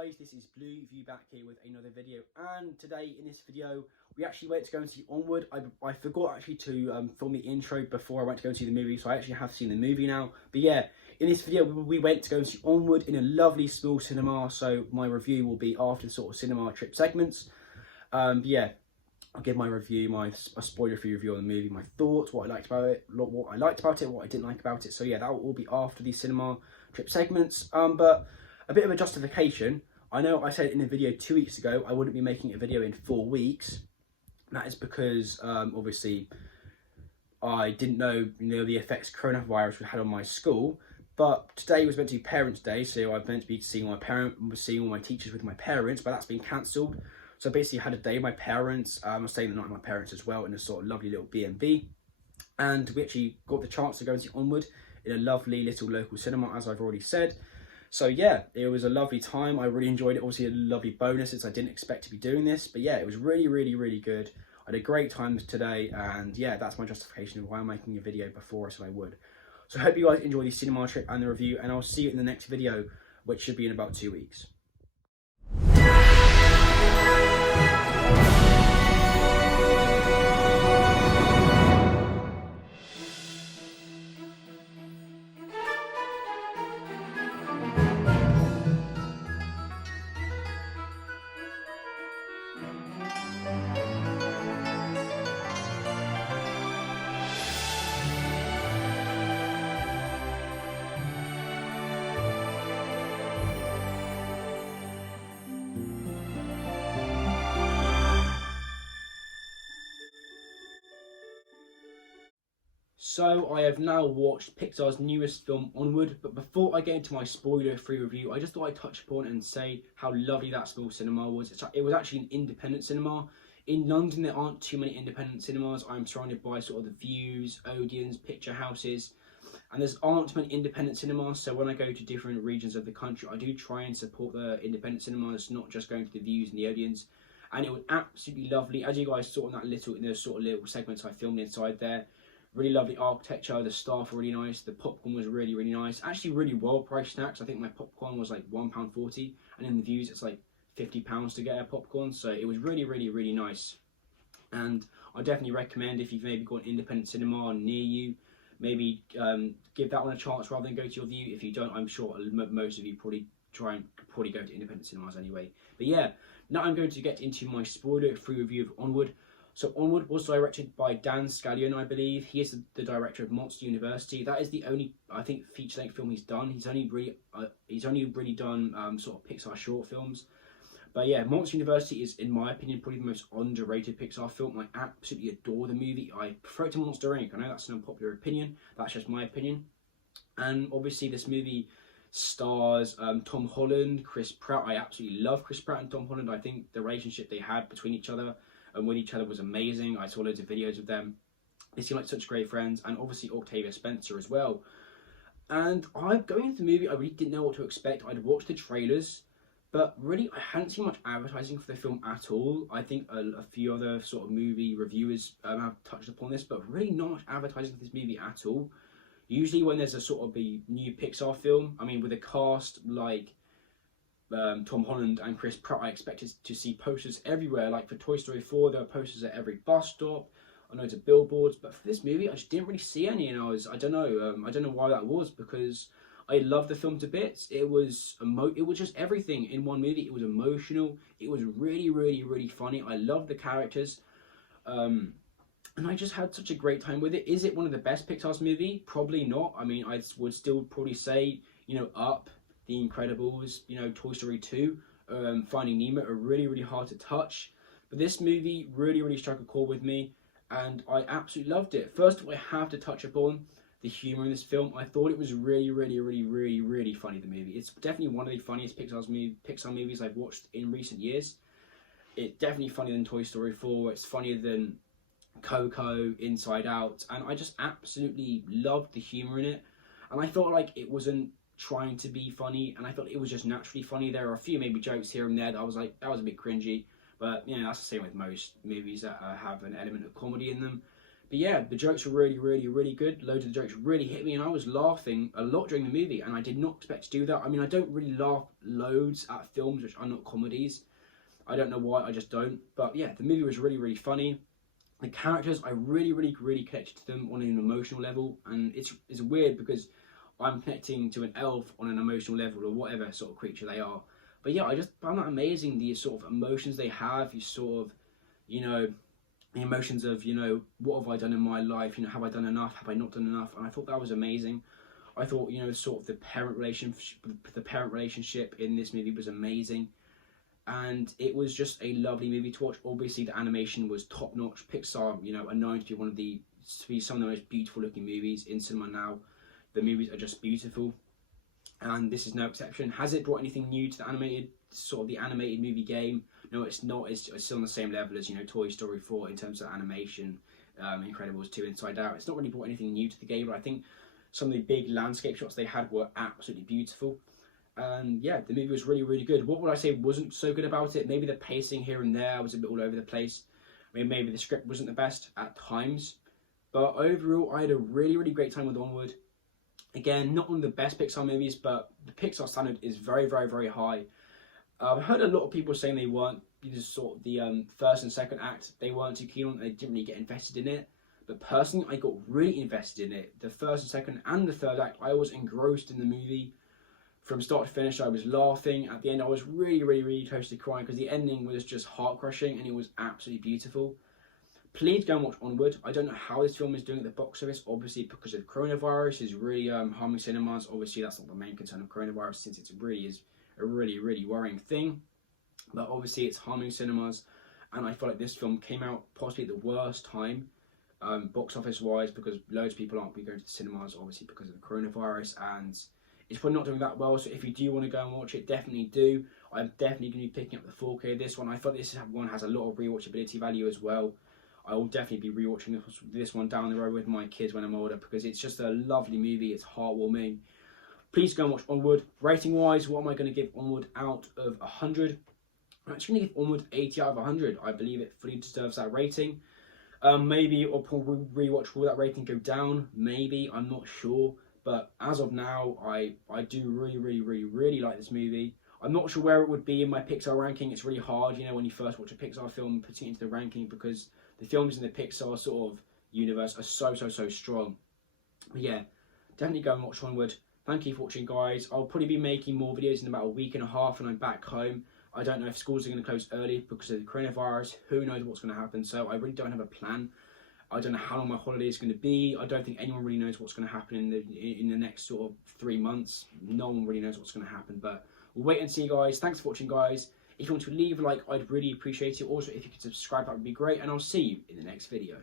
guys, this is Blue View back here with another video, and today in this video we actually went to go and see Onward. I forgot actually to film the intro before I went to go and see the movie, so I actually have seen the movie now. But yeah, in this video we went to go and see Onward in a lovely small cinema, so my review will be after the sort of cinema trip segments. But yeah, I'll give my review, a spoiler-free review on the movie, my thoughts, what I liked about it, what I didn't like about it. So yeah, that will all be after the cinema trip segments. But a bit of a justification. I know I said in a video 2 weeks ago I wouldn't be making a video in 4 weeks. That is because obviously I didn't know the effects coronavirus had on my school. But today was meant to be Parents' Day, so I meant to be seeing all my teachers with my parents, but that's been cancelled. So basically I had a day with my parents. I was staying the night with my parents as well in a sort of lovely little B&B. And we actually got the chance to go and see Onward in a lovely little local cinema, as I've already said. So yeah, it was a lovely time. I really enjoyed it. Obviously a lovely bonus since I didn't expect to be doing this. But yeah, it was really, really, really good. I had a great time today. And yeah, that's my justification of why I'm making a video before I said I would. So I hope you guys enjoy the cinema trip and the review. And I'll see you in the next video, which should be in about 2 weeks. So I have now watched Pixar's newest film, Onward, but before I get into my spoiler-free review, I just thought I'd touch upon and say how lovely that small cinema was. It was actually an independent cinema. In London, there aren't too many independent cinemas. I'm surrounded by sort of the Views, Odeons, Picture Houses, and there aren't many independent cinemas. So when I go to different regions of the country, I do try and support the independent cinemas, not just going to the Views and the Odeons. And it was absolutely lovely, as you guys saw in those sort of little segments I filmed inside there. Really lovely architecture, the staff were really nice, the popcorn was really, really nice. Actually really well-priced snacks. I think my popcorn was like £1.40, and in the Views it's like £50 to get a popcorn, so it was really, really, really nice. And I definitely recommend, if you've maybe got an independent cinema near you, maybe give that one a chance rather than go to your View. If you don't, I'm sure most of you probably go to independent cinemas anyway. But yeah, now I'm going to get into my spoiler-free review of Onward. So Onward was directed by Dan Scallion, I believe. He is the director of Monster University. That is the only, I think, feature-length film he's done. He's only really done sort of Pixar short films. But yeah, Monster University is, in my opinion, probably the most underrated Pixar film. I absolutely adore the movie. I prefer it to Monster Inc. I know that's an unpopular opinion. That's just my opinion. And obviously this movie stars Tom Holland, Chris Pratt. I absolutely love Chris Pratt and Tom Holland. I think the relationship they had between each other and with each other was amazing. I saw loads of videos of them. They seem like such great friends, and obviously Octavia Spencer as well. And going into the movie, I really didn't know what to expect. I'd watched the trailers, but really I hadn't seen much advertising for the film at all. I think a few other sort of movie reviewers have touched upon this, but really not much advertising for this movie at all. Usually when there's a sort of a new Pixar film, I mean with a cast like Tom Holland and Chris Pratt, I expected to see posters everywhere. Like for Toy Story 4, there were posters at every bus stop, I know, to billboards. But for this movie, I just didn't really see any, and I don't know why that was, because I loved the film to bits. It was just everything in one movie. It was emotional. It was really, really, really funny. I loved the characters, and I just had such a great time with it. Is it one of the best Pixar's movie? Probably not. I mean, I would still probably say, Up, The Incredibles, Toy Story 2, Finding Nemo are really, really hard to touch. But this movie really, really struck a chord with me, and I absolutely loved it. First of all, I have to touch upon the humour in this film. I thought it was really, really, really, really, really funny, the movie. It's definitely one of the funniest Pixar movies I've watched in recent years. It's definitely funnier than Toy Story 4. It's funnier than Coco, Inside Out, and I just absolutely loved the humour in it. And I felt like it wasn't trying to be funny, and I thought it was just naturally funny. There are a few maybe jokes here and there that I was like, that was a bit cringy, but that's the same with most movies that have an element of comedy in them. But yeah, the jokes were really good. Loads of the jokes really hit me, and I was laughing a lot during the movie, and I did not expect to do that. I mean, I don't really laugh loads at films which are not comedies. I don't know why, I just don't. But yeah, the movie was really funny. The characters, I really connected to them on an emotional level, and it's weird because I'm connecting to an elf on an emotional level, or whatever sort of creature they are. But yeah, I just found that amazing, the sort of emotions they have, you sort of, you know, the emotions of, you know, what have I done in my life, you know, have I done enough, have I not done enough, and I thought that was amazing. I thought, you know, sort of the parent relationship in this movie was amazing, and it was just a lovely movie to watch. Obviously, the animation was top notch. Pixar, you know, are known to be some of the most beautiful looking movies in cinema now. The movies are just beautiful, and this is no exception. Has it brought anything new to the animated movie game? No, it's not. It's still on the same level as, you know, Toy Story 4 in terms of animation, Incredibles 2, Inside Out. It's not really brought anything new to the game, but I think some of the big landscape shots they had were absolutely beautiful. And yeah, the movie was really good. What would I say wasn't so good about it? Maybe the pacing here and there was a bit all over the place. I mean, maybe the script wasn't the best at times. But overall, I had a really great time with Onward. Again, not one of the best Pixar movies, but the Pixar standard is very high. I've heard a lot of people saying they weren't, just sort of the first and second act, they weren't too keen on it, they didn't really get invested in it. But personally, I got really invested in it. The first and second and the third act, I was engrossed in the movie. From start to finish, I was laughing. At the end, I was really close to crying because the ending was just heart-crushing and it was absolutely beautiful. Please go and watch Onward. I don't know how this film is doing at the box office, obviously because of coronavirus is really harming cinemas. Obviously, that's not the main concern of coronavirus, since it really is a really worrying thing. But obviously, it's harming cinemas, and I feel like this film came out possibly at the worst time, box office wise, because loads of people aren't going to the cinemas, obviously because of the coronavirus, and it's probably not doing that well. So if you do want to go and watch it, definitely do. I'm definitely going to be picking up the 4K of this one. I thought this one has a lot of rewatchability value as well. I will definitely be rewatching this one down the road with my kids when I'm older, because it's just a lovely movie. It's heartwarming. Please go and watch Onward. Rating wise, what am I going to give Onward out of 100? I'm actually going to give Onward 80 out of 100. I believe it fully deserves that rating. Maybe or probably rewatch, will that rating go down? Maybe, I'm not sure. But as of now, I do really like this movie. I'm not sure where it would be in my Pixar ranking. It's really hard, you know, when you first watch a Pixar film, putting it into the ranking, because the films in the Pixar sort of universe are so strong. But yeah, definitely go and watch Onward. Thank you for watching, guys. I'll probably be making more videos in about a week and a half when I'm back home. I don't know if schools are going to close early because of the coronavirus. Who knows what's going to happen? So I really don't have a plan. I don't know how long my holiday is going to be. I don't think anyone really knows what's going to happen in the next sort of 3 months. No one really knows what's going to happen, but we'll wait and see, guys. Thanks for watching, guys. If you want to leave a like, I'd really appreciate it. Also, if you could subscribe, that would be great. And I'll see you in the next video.